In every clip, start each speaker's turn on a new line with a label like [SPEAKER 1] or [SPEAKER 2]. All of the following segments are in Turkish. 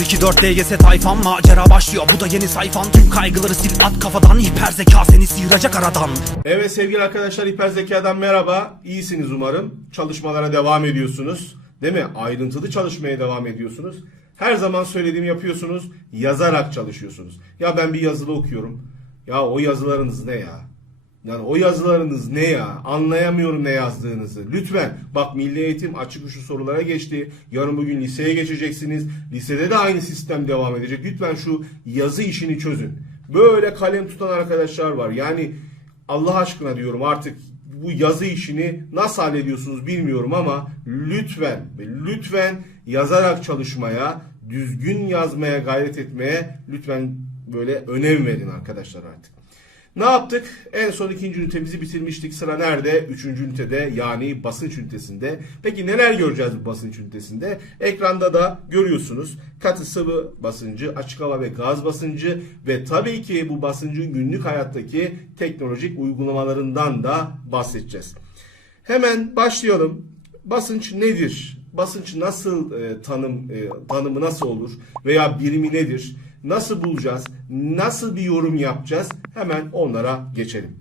[SPEAKER 1] 02 DGS tayfan macera başlıyor bu da yeni sayfan Tüm kaygıları sil at kafadan hiper zeka seni sıyıracak aradan
[SPEAKER 2] Evet sevgili arkadaşlar Hiper Zeka'dan merhaba. İyisiniz umarım. Çalışmalara devam ediyorsunuz. Değil mi? Ayrıntılı çalışmaya devam ediyorsunuz. Her zaman söylediğimi yapıyorsunuz. Yazarak çalışıyorsunuz. Ya ben bir yazılı okuyorum. Ya o yazılarınız ne ya? Yani o yazılarınız ne ya? Anlayamıyorum ne yazdığınızı. Lütfen bak Milli Eğitim açık uçlu sorulara geçti. Yarın bugün liseye geçeceksiniz. Lisede de aynı sistem devam edecek. Lütfen şu yazı işini çözün. Böyle kalem tutan arkadaşlar var. Yani Allah aşkına diyorum artık bu yazı işini nasıl hallediyorsunuz bilmiyorum ama lütfen lütfen yazarak çalışmaya, düzgün yazmaya gayret etmeye lütfen böyle önem verin arkadaşlar artık. Ne yaptık? En son ikinci ünitemizi bitirmiştik. Sıra nerede? Üçüncü ünitede yani basınç ünitesinde. Peki neler göreceğiz bu basınç ünitesinde? Ekranda da görüyorsunuz. Katı sıvı basıncı, açık hava ve gaz basıncı ve tabii ki bu basıncın günlük hayattaki teknolojik uygulamalarından da bahsedeceğiz. Hemen başlayalım. Basınç nedir? Basınç nasıl e, tanım e, tanımı nasıl olur veya birimi nedir? Nasıl bulacağız? Nasıl bir yorum yapacağız? Hemen onlara geçelim.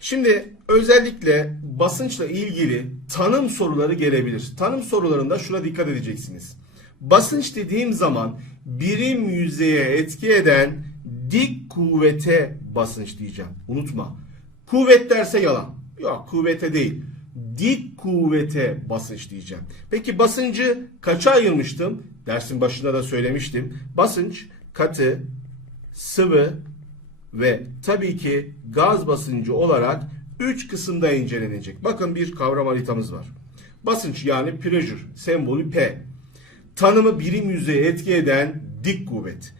[SPEAKER 2] Şimdi özellikle basınçla ilgili tanım soruları gelebilir. Tanım sorularında şuna dikkat edeceksiniz. Basınç dediğim zaman birim yüzeye etki eden dik kuvvete basınç diyeceğim. Unutma. Kuvvet derse yalan. Yok kuvvete değil. Dik kuvvete basınç diyeceğim. Peki basıncı kaça ayırmıştım? Dersin başında da söylemiştim. Basınç katı, sıvı ve tabii ki gaz basıncı olarak 3 kısımda incelenecek. Bakın bir kavram haritamız var. Basınç yani pressure sembolü P. Tanımı birim yüzeye etki eden dik kuvvet.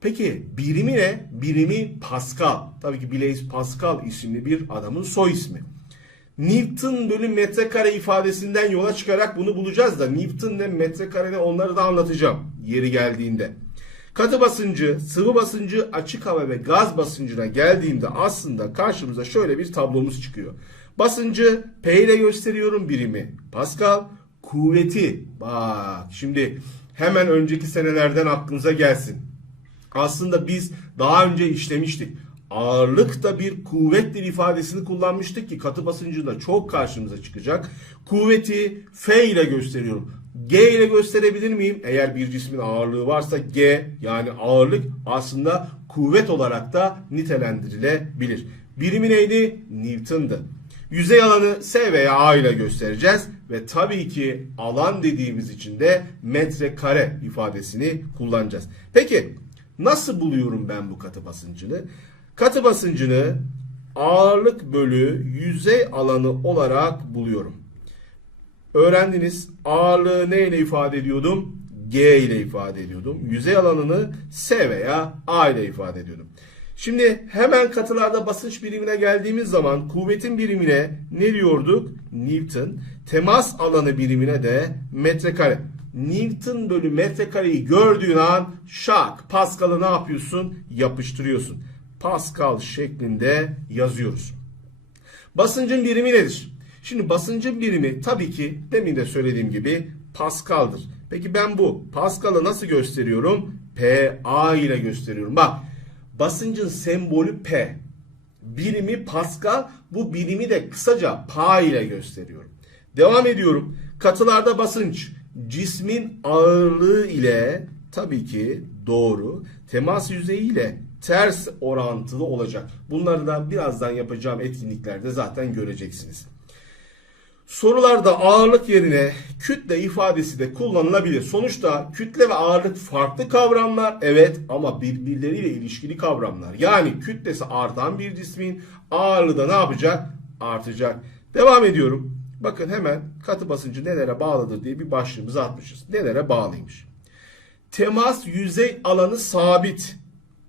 [SPEAKER 2] Peki birimi ne? Birimi Pascal. Tabii ki Blaise Pascal isimli bir adamın soy ismi. Newton bölü metrekare ifadesinden yola çıkarak bunu bulacağız da Newton ne metrekare ne onları da anlatacağım yeri geldiğinde. Katı basıncı, sıvı basıncı, açık hava ve gaz basıncına geldiğinde aslında karşımıza şöyle bir tablomuz çıkıyor. Basıncı P ile gösteriyorum birimi. Pascal kuvveti. Bak şimdi hemen önceki senelerden aklınıza gelsin. Aslında biz daha önce işlemiştik. Ağırlık da bir kuvvettir ifadesini kullanmıştık ki katı basıncında çok karşımıza çıkacak. Kuvveti F ile gösteriyorum. G ile gösterebilir miyim? Eğer bir cismin ağırlığı varsa G yani ağırlık aslında kuvvet olarak da nitelendirilebilir. Birimi neydi? Newton'dı. Yüzey alanı S veya A ile göstereceğiz ve tabii ki alan dediğimiz için de metrekare ifadesini kullanacağız. Peki nasıl buluyorum ben bu katı basıncını? Katı basıncını ağırlık bölü yüzey alanı olarak buluyorum. Öğrendiniz ağırlığı ne ile ifade ediyordum? G ile ifade ediyordum. Yüzey alanını S veya A ile ifade ediyordum. Şimdi hemen katılarda basınç birimine geldiğimiz zaman kuvvetin birimine ne diyorduk? Newton. Temas alanı birimine de metrekare. Newton bölü metrekareyi gördüğün an şak Pascal'ı ne yapıyorsun? Yapıştırıyorsun. Pascal şeklinde yazıyoruz. Basıncın birimi nedir? Şimdi basıncın birimi tabii ki demin de söylediğim gibi Pascal'dır. Peki ben bu Pascal'ı nasıl gösteriyorum? PA ile gösteriyorum. Bak basıncın sembolü P. Birimi Pascal, bu birimi de kısaca Pa ile gösteriyorum. Devam ediyorum. Katılarda basınç cismin ağırlığı ile tabii ki doğru temas yüzeyi ile ters orantılı olacak. Bunları da birazdan yapacağım etkinliklerde zaten göreceksiniz. Sorularda ağırlık yerine kütle ifadesi de kullanılabilir. Sonuçta kütle ve ağırlık farklı kavramlar evet ama birbirleriyle ilişkili kavramlar. Yani kütlesi artan bir cismin ağırlığı da ne yapacak? Artacak. Devam ediyorum. Bakın hemen katı basıncı nelere bağlıdır diye bir başlığımızı atmışız. Nelere bağlıymış? Temas yüzey alanı sabit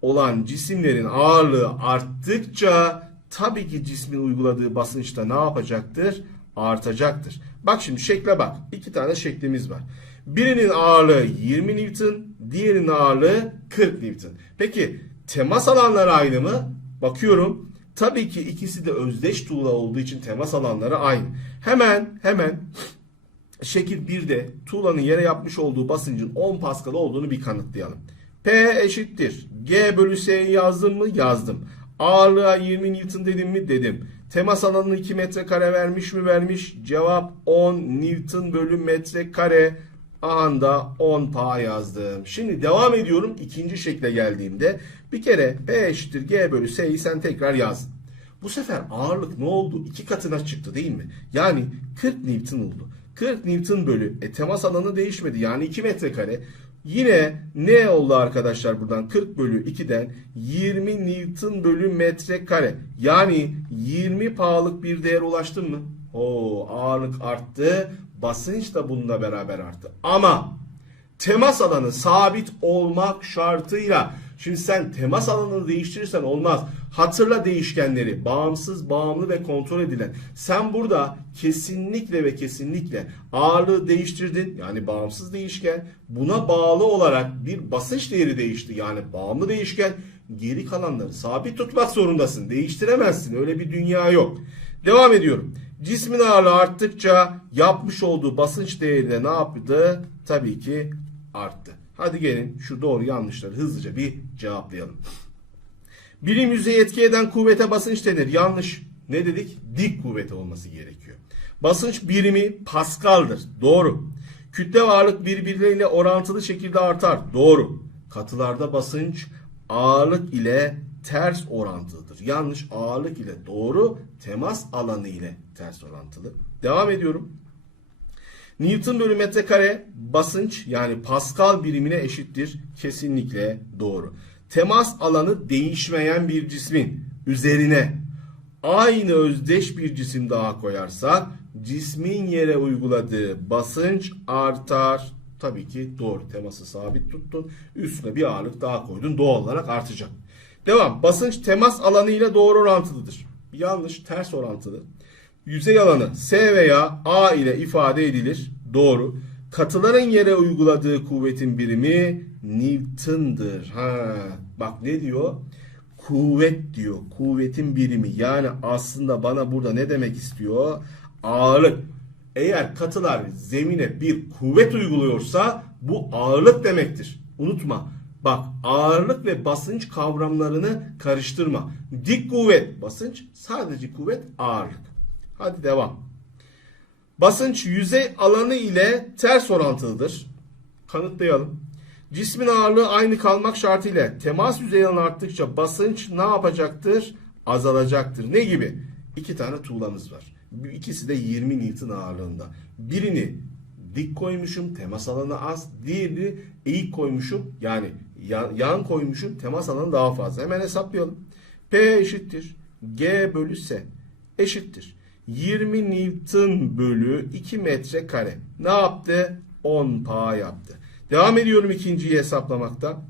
[SPEAKER 2] olan cisimlerin ağırlığı arttıkça tabii ki cismin uyguladığı basınç da ne yapacaktır? Artacaktır. Bak şimdi şekle bak. İki tane şeklimiz var. Birinin ağırlığı 20 Newton, diğerinin ağırlığı 40 Newton. Peki temas alanları aynı mı? Bakıyorum. Tabii ki ikisi de özdeş tuğla olduğu için temas alanları aynı. Hemen hemen şekil 1'de tuğlanın yere yapmış olduğu basıncın 10 Pascal olduğunu bir kanıtlayalım. P eşittir. G bölü S'yi yazdım mı? Yazdım. Ağırlığa 20 Newton dedim mi? Dedim. Temas alanını 2 metrekare vermiş mi? Vermiş. Cevap 10 Newton bölü metrekare. Anda 10 pa yazdım. Şimdi devam ediyorum ikinci şekle geldiğimde. Bir kere P eşittir G bölü S'yi sen tekrar yaz. Bu sefer ağırlık ne oldu? İki katına çıktı değil mi? Yani 40 Newton oldu. 40 Newton bölü e, temas alanı değişmedi. Yani 2 metrekare. Yine ne oldu arkadaşlar buradan? 40 bölü 2'den 20 Newton bölü metrekare. Yani 20 pahalık bir değer ulaştın mı? Oo ağırlık arttı. Basınç da bununla beraber arttı. Ama temas alanı sabit olmak şartıyla. Şimdi sen temas alanını değiştirirsen olmaz. Hatırla değişkenleri bağımsız, bağımlı ve kontrol edilen. Sen burada kesinlikle ve kesinlikle ağırlığı değiştirdin. Yani bağımsız değişken. Buna bağlı olarak bir basınç değeri değişti. Yani bağımlı değişken. Geri kalanları sabit tutmak zorundasın. Değiştiremezsin. Öyle bir dünya yok. Devam ediyorum. Cismin ağırlığı arttıkça yapmış olduğu basınç değeri de ne yaptı? Tabii ki arttı. Hadi gelin şu doğru yanlışları hızlıca bir cevaplayalım. Birim yüzeye etki eden kuvvete basınç denir. Yanlış. Ne dedik? Dik kuvveti olması gerekiyor. Basınç birimi Pascal'dır. Doğru. Kütle ve ağırlık birbirleriyle orantılı şekilde artar. Doğru. Katılarda basınç ağırlık ile ters orantılıdır. Yanlış ağırlık ile doğru, temas alanı ile ters orantılı. Devam ediyorum. Newton bölü metrekare basınç yani Pascal birimine eşittir. Kesinlikle doğru. Temas alanı değişmeyen bir cismin üzerine aynı özdeş bir cisim daha koyarsak cismin yere uyguladığı basınç artar. Tabii ki doğru. Teması sabit tuttun. Üstüne bir ağırlık daha koydun. Doğal olarak artacak. Devam. Basınç temas alanı ile doğru orantılıdır. Yanlış. Ters orantılı. Yüzey alanı S veya A ile ifade edilir. Doğru. Katıların yere uyguladığı kuvvetin birimi Newton'dır. Ha, bak ne diyor? Kuvvet diyor. Kuvvetin birimi. Yani aslında bana burada ne demek istiyor? Ağırlık. Eğer katılar zemine bir kuvvet uyguluyorsa bu ağırlık demektir. Unutma. Bak ağırlık ve basınç kavramlarını karıştırma. Dik kuvvet basınç, sadece kuvvet ağırlık. Hadi devam. Basınç yüzey alanı ile ters orantılıdır. Kanıtlayalım. Cismin ağırlığı aynı kalmak şartıyla temas yüzey alanı arttıkça basınç ne yapacaktır? Azalacaktır. Ne gibi? İki tane tuğlamız var. İkisi de 20 Newton ağırlığında. Birini dik koymuşum temas alanı az. Diğerini eğik koymuşum yani yan, yan koymuşum temas alanı daha fazla. Hemen hesaplayalım. P eşittir. G bölü S eşittir. 20 Newton bölü 2 metre kare. Ne yaptı? 10 pa yaptı. Devam ediyorum ikinciyi hesaplamakta.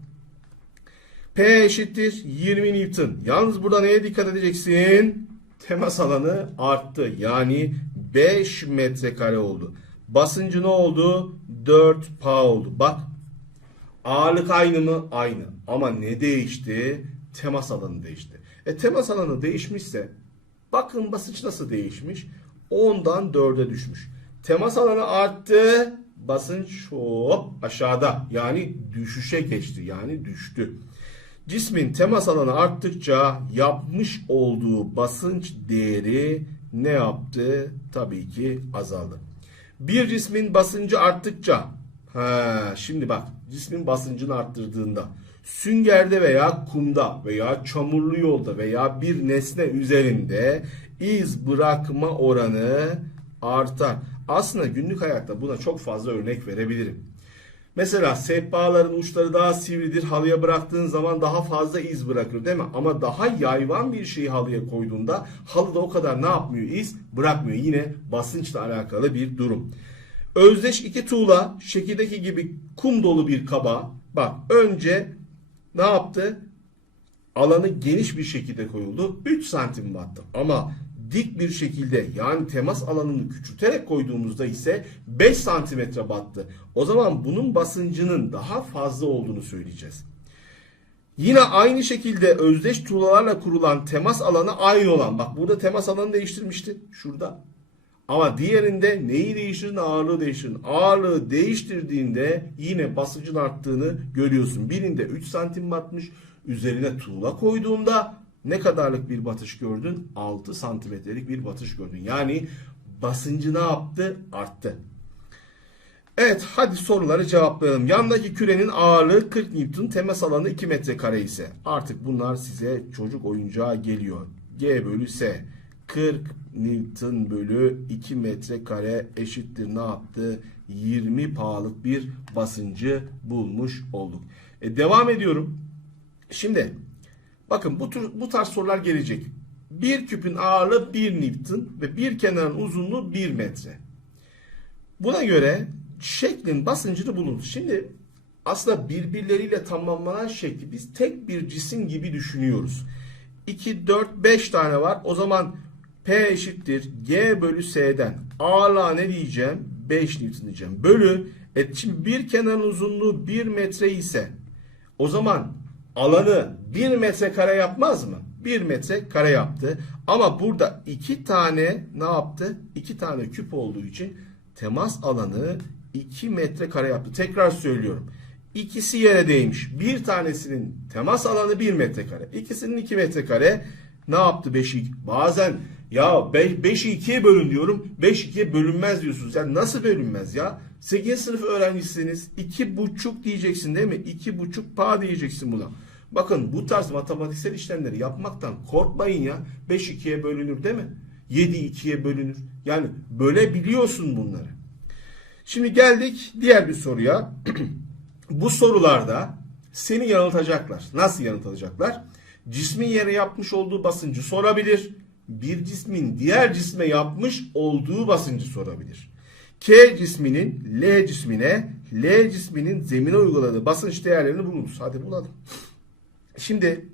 [SPEAKER 2] P eşittir 20 Newton. Yalnız burada neye dikkat edeceksin? Temas alanı arttı. Yani 5 metrekare oldu. Basıncı ne oldu? 4 pa oldu. Bak ağırlık aynı mı? Aynı. Ama ne değişti? Temas alanı değişti. E temas alanı değişmişse bakın basınç nasıl değişmiş? 10'dan 4'e düşmüş. Temas alanı arttı. Basınç hop aşağıda. Yani düşüşe geçti. Yani düştü. Cismin temas alanı arttıkça yapmış olduğu basınç değeri ne yaptı? Tabii ki azaldı. Bir cismin basıncı arttıkça ha şimdi bak cismin basıncını arttırdığında süngerde veya kumda veya çamurlu yolda veya bir nesne üzerinde iz bırakma oranı artar. Aslında günlük hayatta buna çok fazla örnek verebilirim. Mesela sehpaların uçları daha sivridir. Halıya bıraktığın zaman daha fazla iz bırakır değil mi? Ama daha yayvan bir şeyi halıya koyduğunda halı da o kadar ne yapmıyor? İz bırakmıyor. Yine basınçla alakalı bir durum. Özdeş iki tuğla şekildeki gibi kum dolu bir kaba bak önce ne yaptı? Alanı geniş bir şekilde koyuldu. 3 santim battı. Ama dik bir şekilde yani temas alanını küçülterek koyduğumuzda ise 5 santimetre battı. O zaman bunun basıncının daha fazla olduğunu söyleyeceğiz. Yine aynı şekilde özdeş tuğlalarla kurulan temas alanı aynı olan. Bak burada temas alanı değiştirmişti. Şurada. Ama diğerinde neyi değiştirdin? Ağırlığı değiştirdin. Ağırlığı değiştirdiğinde yine basıncın arttığını görüyorsun. Birinde 3 santim batmış. Üzerine tuğla koyduğunda ne kadarlık bir batış gördün? 6 santimetrelik bir batış gördün. Yani basıncı ne yaptı? Arttı. Evet hadi soruları cevaplayalım. Yandaki kürenin ağırlığı 40 Newton, temas alanı 2 metrekare ise artık bunlar size çocuk oyuncağı geliyor. G bölü S 40 Newton bölü 2 metrekare eşittir ne yaptı? 20 pahalık bir basıncı bulmuş olduk. E, devam ediyorum. Şimdi bakın bu tür bu tarz sorular gelecek. Bir küpün ağırlığı 1 Newton ve bir kenarın uzunluğu 1 metre. Buna göre şeklin basıncını bulun. Şimdi aslında birbirleriyle tamamlanan şekli biz tek bir cisim gibi düşünüyoruz. 2, 4, 5 tane var. O zaman P eşittir G bölü S'den. Ağırlığa ne diyeceğim? 5 Newton diyeceğim. Bölü. E şimdi bir kenarın uzunluğu 1 metre ise o zaman alanı 1 metrekare yapmaz mı? 1 metre kare yaptı. Ama burada iki tane ne yaptı? İki tane küp olduğu için temas alanı 2 metre kare yaptı. Tekrar söylüyorum. İkisi yere değmiş. Bir tanesinin temas alanı 1 metrekare. İkisinin 2 metrekare. Ne yaptı 5'i? Bazen ya 5'i 2'ye bölün diyorum. 5 2'ye bölünmez diyorsunuz. Yani nasıl bölünmez ya? 8. sınıf öğrencisiniz. 2,5 diyeceksin değil mi? 2,5 pa diyeceksin buna. Bakın bu tarz matematiksel işlemleri yapmaktan korkmayın ya. 5 2'ye bölünür değil mi? 7 2'ye bölünür. Yani bölebiliyorsun bunları. Şimdi geldik diğer bir soruya. bu sorularda seni yanıltacaklar. Nasıl yanıltacaklar? Cismin yere yapmış olduğu basıncı sorabilir. Bir cismin diğer cisme yapmış olduğu basıncı sorabilir. K cisminin L cismine, L cisminin zemine uyguladığı basınç değerlerini bulunuz. Hadi bulalım. Şimdi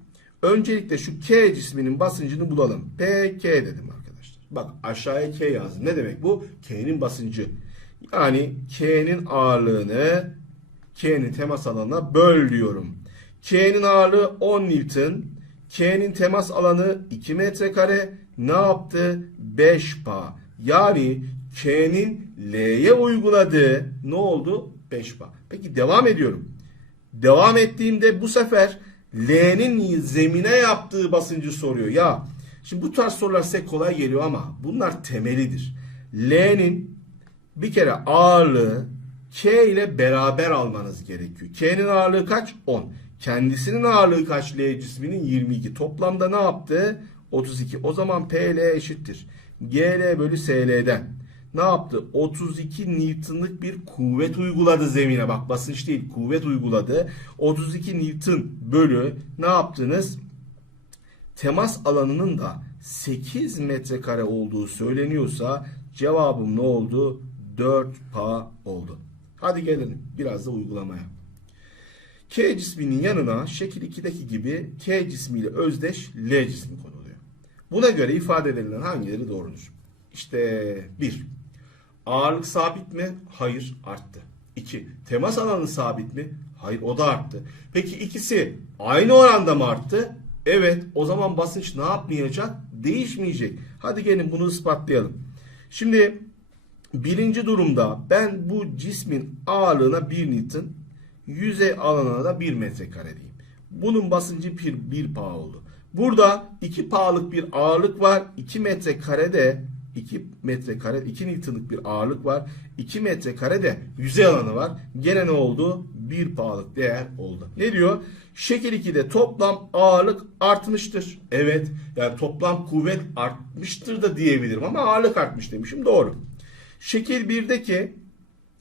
[SPEAKER 2] öncelikle şu K cisminin basıncını bulalım. PK dedim arkadaşlar. Bak aşağıya K yazdım. Ne demek bu? K'nin basıncı. Yani K'nin ağırlığını K'nin temas alanına böl diyorum. K'nin ağırlığı 10 Newton. K'nin temas alanı 2 metrekare. Ne yaptı? 5 pa. Yani K'nin L'ye uyguladığı ne oldu? 5 pa. Peki devam ediyorum. Devam ettiğimde bu sefer L'nin zemine yaptığı basıncı soruyor. Ya şimdi bu tarz sorular size kolay geliyor ama bunlar temelidir. L'nin bir kere ağırlığı K ile beraber almanız gerekiyor. K'nin ağırlığı kaç? 10. Kendisinin ağırlığı kaç? L cisminin 22. Toplamda ne yaptı? 32. O zaman PL eşittir. GL bölü SL'den. Ne yaptı? 32 Newton'lık bir kuvvet uyguladı zemine. Bak basınç değil kuvvet uyguladı. 32 Newton bölü ne yaptınız? Temas alanının da 8 metrekare olduğu söyleniyorsa cevabım ne oldu? 4 pa oldu. Hadi gelelim biraz da uygulamaya. K cisminin yanına şekil 2'deki gibi K cismiyle özdeş L cismi konuluyor. Buna göre ifade edilen hangileri doğrudur? İşte 1. Ağırlık sabit mi? Hayır arttı. 2. Temas alanı sabit mi? Hayır o da arttı. Peki ikisi aynı oranda mı arttı? Evet o zaman basınç ne yapmayacak? Değişmeyecek. Hadi gelin bunu ispatlayalım. Şimdi birinci durumda ben bu cismin ağırlığına 1 Newton, yüzey alanına da 1 metrekare diyeyim. Bunun basıncı 1, 1 pa oldu. Burada 2 palık bir ağırlık var. 2 metrekarede 2 metrekare 2 Newton'lık bir ağırlık var. 2 metrekarede yüzey alanı var. Gene ne oldu? 1 pahalık değer oldu. Ne diyor? Şekil 2'de toplam ağırlık artmıştır. Evet. Yani toplam kuvvet artmıştır da diyebilirim ama ağırlık artmış demişim. Doğru. Şekil 1'deki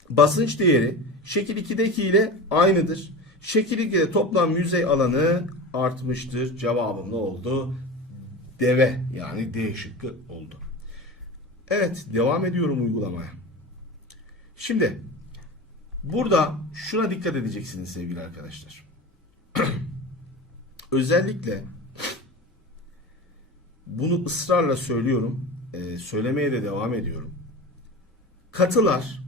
[SPEAKER 2] basınç değeri şekil 2'deki ile aynıdır. Şekil 2'de toplam yüzey alanı artmıştır. Cevabım ne oldu? Deve yani D şıkkı oldu. Evet devam ediyorum uygulamaya. Şimdi burada şuna dikkat edeceksiniz sevgili arkadaşlar. Özellikle bunu ısrarla söylüyorum. e, söylemeye de devam ediyorum. Katılar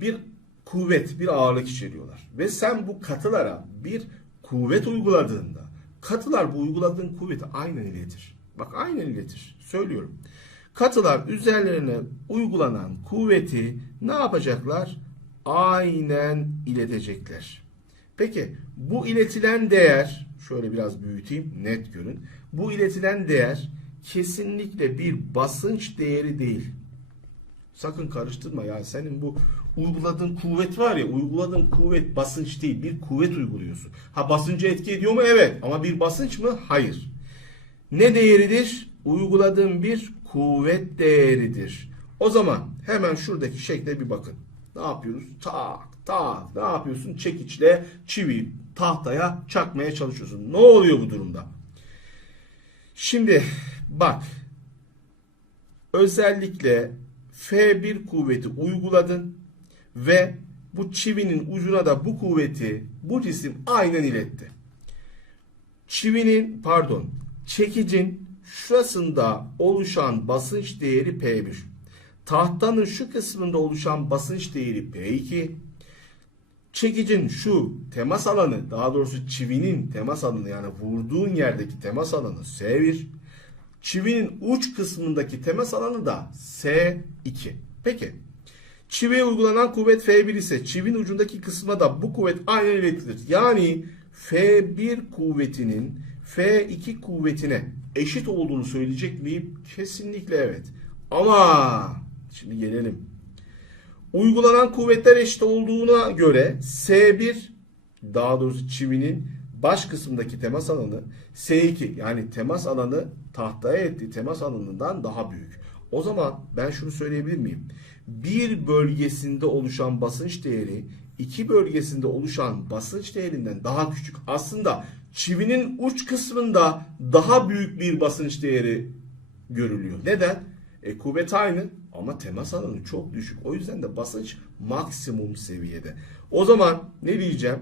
[SPEAKER 2] bir kuvvet, bir ağırlık içeriyorlar. Ve sen bu katılara bir kuvvet uyguladığında katılar bu uyguladığın kuvveti aynen iletir. Bak aynen iletir. Söylüyorum. Katılar üzerlerine uygulanan kuvveti ne yapacaklar? Aynen iletecekler. Peki bu iletilen değer şöyle biraz büyüteyim net görün. Bu iletilen değer kesinlikle bir basınç değeri değil. Sakın karıştırma ya senin bu uyguladığın kuvvet var ya uyguladığın kuvvet basınç değil bir kuvvet uyguluyorsun. Ha basıncı etki ediyor mu? Evet ama bir basınç mı? Hayır. Ne değeridir? Uyguladığın bir kuvvet değeridir. O zaman hemen şuradaki şekle bir bakın. Ne yapıyoruz? Tak tak ne yapıyorsun? Çekiçle çivi tahtaya çakmaya çalışıyorsun. Ne oluyor bu durumda? Şimdi bak özellikle F1 kuvveti uyguladın ve bu çivinin ucuna da bu kuvveti bu cisim aynen iletti. Çivinin pardon çekicin şurasında oluşan basınç değeri P1. Tahtanın şu kısmında oluşan basınç değeri P2. Çekicin şu temas alanı daha doğrusu çivinin temas alanı yani vurduğun yerdeki temas alanı S1. Çivinin uç kısmındaki temas alanı da S2. Peki. Çiviye uygulanan kuvvet F1 ise çivin ucundaki kısma da bu kuvvet aynen iletilir. Yani F1 kuvvetinin F2 kuvvetine eşit olduğunu söyleyecek miyim? Kesinlikle evet. Ama şimdi gelelim. Uygulanan kuvvetler eşit olduğuna göre S1 daha doğrusu çivinin baş kısmındaki temas alanı S2 yani temas alanı tahtaya ettiği temas alanından daha büyük. O zaman ben şunu söyleyebilir miyim? Bir bölgesinde oluşan basınç değeri iki bölgesinde oluşan basınç değerinden daha küçük. Aslında çivinin uç kısmında daha büyük bir basınç değeri görülüyor. Neden? E, kuvvet aynı ama temas alanı çok düşük. O yüzden de basınç maksimum seviyede. O zaman ne diyeceğim?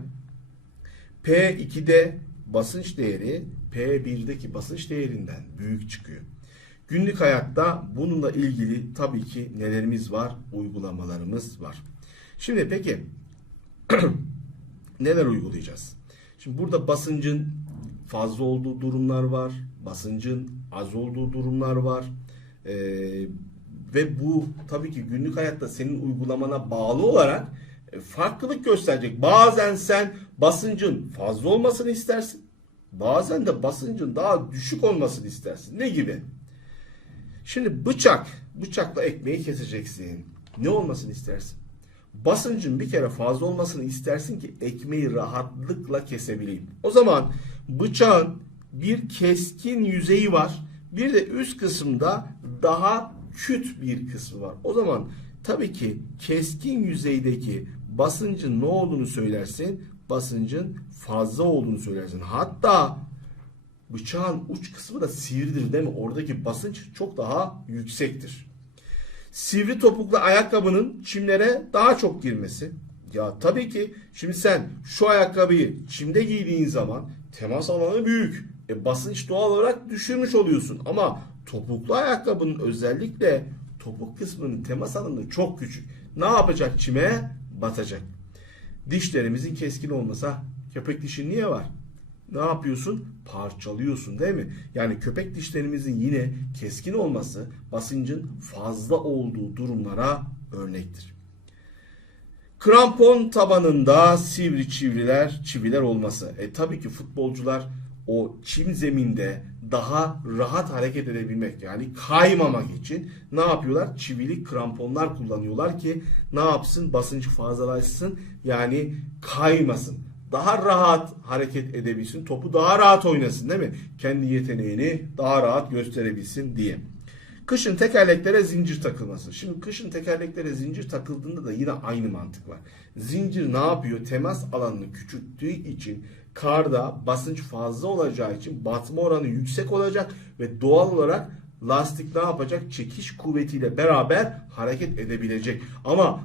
[SPEAKER 2] P2'de basınç değeri P1'deki basınç değerinden büyük çıkıyor. Günlük hayatta bununla ilgili tabii ki nelerimiz var? Uygulamalarımız var. Şimdi peki neler uygulayacağız? Şimdi burada basıncın fazla olduğu durumlar var. Basıncın az olduğu durumlar var. Ee, ve bu tabii ki günlük hayatta senin uygulamana bağlı olarak e, farklılık gösterecek. Bazen sen basıncın fazla olmasını istersin. Bazen de basıncın daha düşük olmasını istersin. Ne gibi? Şimdi bıçak, bıçakla ekmeği keseceksin. Ne olmasını istersin? Basıncın bir kere fazla olmasını istersin ki ekmeği rahatlıkla kesebileyim. O zaman bıçağın bir keskin yüzeyi var. Bir de üst kısımda daha küt bir kısmı var. O zaman tabii ki keskin yüzeydeki basıncın ne olduğunu söylersin. Basıncın fazla olduğunu söylersin. Hatta bıçağın uç kısmı da sivridir değil mi? Oradaki basınç çok daha yüksektir. Sivri topuklu ayakkabının çimlere daha çok girmesi. Ya tabii ki şimdi sen şu ayakkabıyı çimde giydiğin zaman temas alanı büyük. E, basınç doğal olarak düşürmüş oluyorsun. Ama topuklu ayakkabının özellikle topuk kısmının temas alanı çok küçük. Ne yapacak çime? Batacak. Dişlerimizin keskin olmasa köpek dişi niye var? Ne yapıyorsun? Parçalıyorsun değil mi? Yani köpek dişlerimizin yine keskin olması basıncın fazla olduğu durumlara örnektir. Krampon tabanında sivri çivriler, çiviler olması. E tabii ki futbolcular o çim zeminde daha rahat hareket edebilmek yani kaymamak için ne yapıyorlar? Çivili kramponlar kullanıyorlar ki ne yapsın? Basıncı fazlalaşsın yani kaymasın daha rahat hareket edebilsin. Topu daha rahat oynasın değil mi? Kendi yeteneğini daha rahat gösterebilsin diye. Kışın tekerleklere zincir takılması. Şimdi kışın tekerleklere zincir takıldığında da yine aynı mantık var. Zincir ne yapıyor? Temas alanını küçülttüğü için karda basınç fazla olacağı için batma oranı yüksek olacak ve doğal olarak lastik ne yapacak? Çekiş kuvvetiyle beraber hareket edebilecek. Ama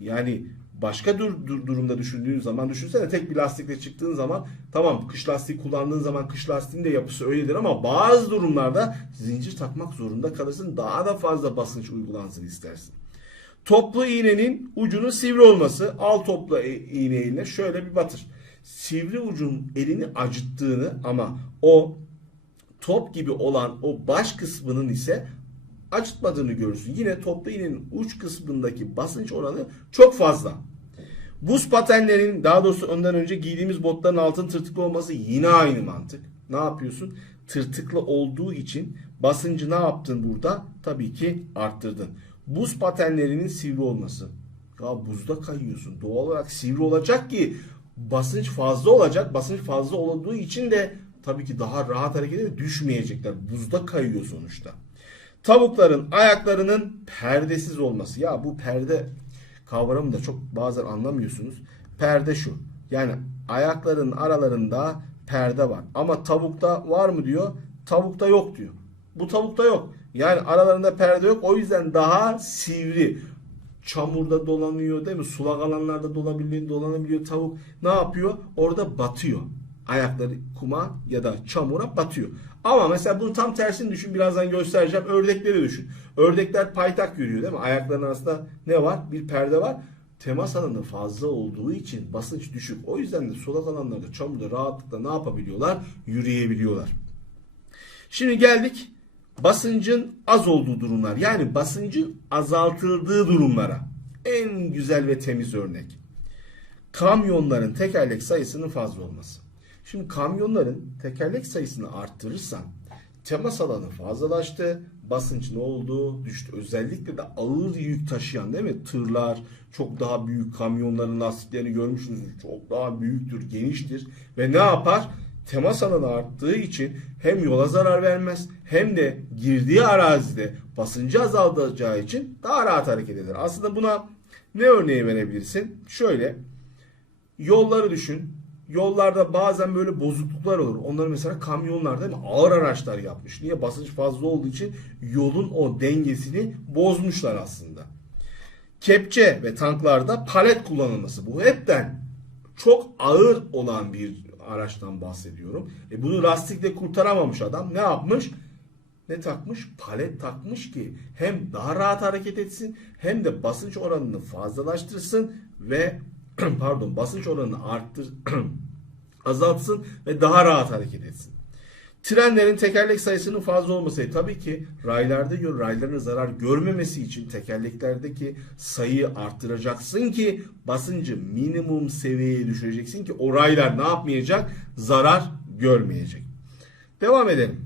[SPEAKER 2] yani Başka dur, dur, durumda düşündüğün zaman düşünsene tek bir lastikle çıktığın zaman tamam kış lastiği kullandığın zaman kış lastiğin de yapısı öyledir ama bazı durumlarda zincir takmak zorunda kalırsın. Daha da fazla basınç uygulansın istersin. Toplu iğnenin ucunun sivri olması al toplu e, iğne eline şöyle bir batır. Sivri ucun elini acıttığını ama o top gibi olan o baş kısmının ise açıtmadığını görürsün. Yine toplu iğnenin uç kısmındaki basınç oranı çok fazla. Buz patenlerin daha doğrusu önden önce giydiğimiz botların altın tırtıklı olması yine aynı mantık. Ne yapıyorsun? Tırtıklı olduğu için basıncı ne yaptın burada? Tabii ki arttırdın. Buz patenlerinin sivri olması. Ya buzda kayıyorsun. Doğal olarak sivri olacak ki basınç fazla olacak. Basınç fazla olduğu için de tabii ki daha rahat hareket edip düşmeyecekler. Buzda kayıyor sonuçta. Tavukların ayaklarının perdesiz olması. Ya bu perde kavramını da çok bazen anlamıyorsunuz. Perde şu. Yani ayakların aralarında perde var. Ama tavukta var mı diyor. Tavukta yok diyor. Bu tavukta yok. Yani aralarında perde yok. O yüzden daha sivri. Çamurda dolanıyor değil mi? Sulak alanlarda dolanabiliyor, dolanabiliyor tavuk. Ne yapıyor? Orada batıyor. Ayakları kuma ya da çamura batıyor. Ama mesela bunun tam tersini düşün. Birazdan göstereceğim. Ördekleri düşün. Ördekler paytak yürüyor değil mi? Ayaklarının arasında ne var? Bir perde var. Temas alanı fazla olduğu için basınç düşük. O yüzden de sulak alanlarda çamurda rahatlıkla ne yapabiliyorlar? Yürüyebiliyorlar. Şimdi geldik basıncın az olduğu durumlar. Yani basıncın azaltıldığı durumlara. En güzel ve temiz örnek. Kamyonların tekerlek sayısının fazla olması. Şimdi kamyonların tekerlek sayısını arttırırsan temas alanı fazlalaştı. Basınç ne oldu? Düştü. Özellikle de ağır yük taşıyan değil mi? Tırlar, çok daha büyük kamyonların lastiklerini görmüşsünüzdür. Çok daha büyüktür, geniştir. Ve ne yapar? Temas alanı arttığı için hem yola zarar vermez hem de girdiği arazide basıncı azaltacağı için daha rahat hareket eder. Aslında buna ne örneği verebilirsin? Şöyle yolları düşün. Yollarda bazen böyle bozukluklar olur. Onları mesela kamyonlar değil mi? Ağır araçlar yapmış. Niye? Basınç fazla olduğu için yolun o dengesini bozmuşlar aslında. Kepçe ve tanklarda palet kullanılması. Bu hepten çok ağır olan bir araçtan bahsediyorum. E bunu lastikle kurtaramamış adam. Ne yapmış? Ne takmış? Palet takmış ki hem daha rahat hareket etsin hem de basınç oranını fazlalaştırsın ve pardon basınç oranını arttır azaltsın ve daha rahat hareket etsin. Trenlerin tekerlek sayısının fazla olması tabii ki raylarda rayların zarar görmemesi için tekerleklerdeki sayıyı arttıracaksın ki basıncı minimum seviyeye düşüreceksin ki o raylar ne yapmayacak? Zarar görmeyecek. Devam edelim.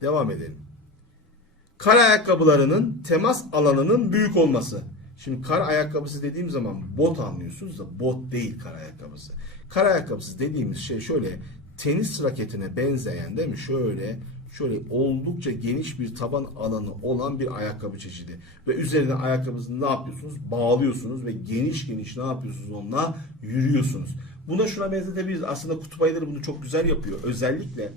[SPEAKER 2] Devam edelim. Kar ayakkabılarının temas alanının büyük olması. Şimdi kar ayakkabısı dediğim zaman bot anlıyorsunuz da bot değil kar ayakkabısı. Kar ayakkabısı dediğimiz şey şöyle tenis raketine benzeyen değil mi? Şöyle şöyle oldukça geniş bir taban alanı olan bir ayakkabı çeşidi. Ve üzerine ayakkabınızı ne yapıyorsunuz? Bağlıyorsunuz ve geniş geniş ne yapıyorsunuz onunla? Yürüyorsunuz. Buna şuna benzetebiliriz. Aslında kutup ayıları bunu çok güzel yapıyor. Özellikle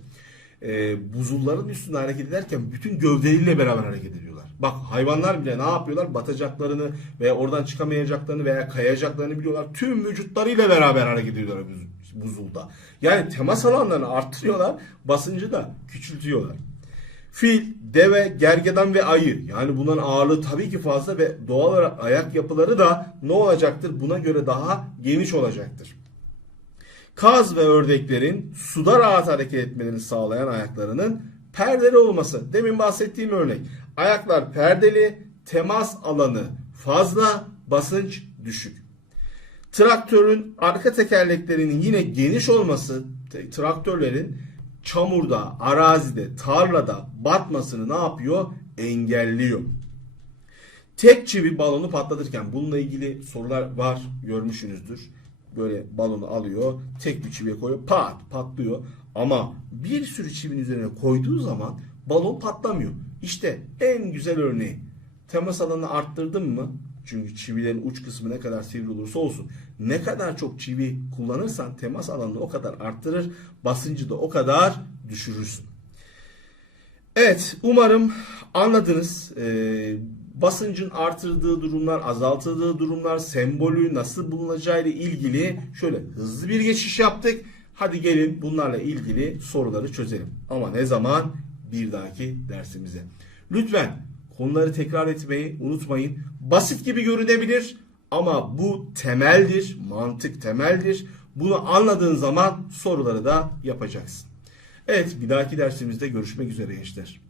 [SPEAKER 2] e, buzulların üstünde hareket ederken bütün gövdeleriyle beraber hareket ediyorlar. Bak hayvanlar bile ne yapıyorlar? Batacaklarını veya oradan çıkamayacaklarını veya kayacaklarını biliyorlar. Tüm vücutlarıyla beraber hareket ediyorlar buz- buzulda. Yani temas alanlarını arttırıyorlar, basıncı da küçültüyorlar. Fil, deve, gergedan ve ayı. Yani bunların ağırlığı tabii ki fazla ve doğal olarak ayak yapıları da ne olacaktır? Buna göre daha geniş olacaktır. Kaz ve ördeklerin suda rahat hareket etmelerini sağlayan ayaklarının perdeli olması. Demin bahsettiğim örnek. Ayaklar perdeli, temas alanı fazla, basınç düşük. Traktörün arka tekerleklerinin yine geniş olması traktörlerin çamurda, arazide, tarlada batmasını ne yapıyor? Engelliyor. Tek çivi balonu patlatırken bununla ilgili sorular var görmüşsünüzdür. Böyle balonu alıyor, tek bir çiviye koyuyor, pat patlıyor. Ama bir sürü çivinin üzerine koyduğu zaman balon patlamıyor. İşte en güzel örneği. Temas alanını arttırdın mı? Çünkü çivilerin uç kısmı ne kadar sivri olursa olsun. Ne kadar çok çivi kullanırsan temas alanını o kadar arttırır, basıncı da o kadar düşürürsün. Evet, umarım anladınız. Ee, basıncın artırdığı durumlar, azaltıldığı durumlar, sembolü nasıl bulunacağı ile ilgili şöyle hızlı bir geçiş yaptık. Hadi gelin bunlarla ilgili soruları çözelim. Ama ne zaman? Bir dahaki dersimize. Lütfen konuları tekrar etmeyi unutmayın. Basit gibi görünebilir ama bu temeldir, mantık temeldir. Bunu anladığın zaman soruları da yapacaksın. Evet bir dahaki dersimizde görüşmek üzere gençler.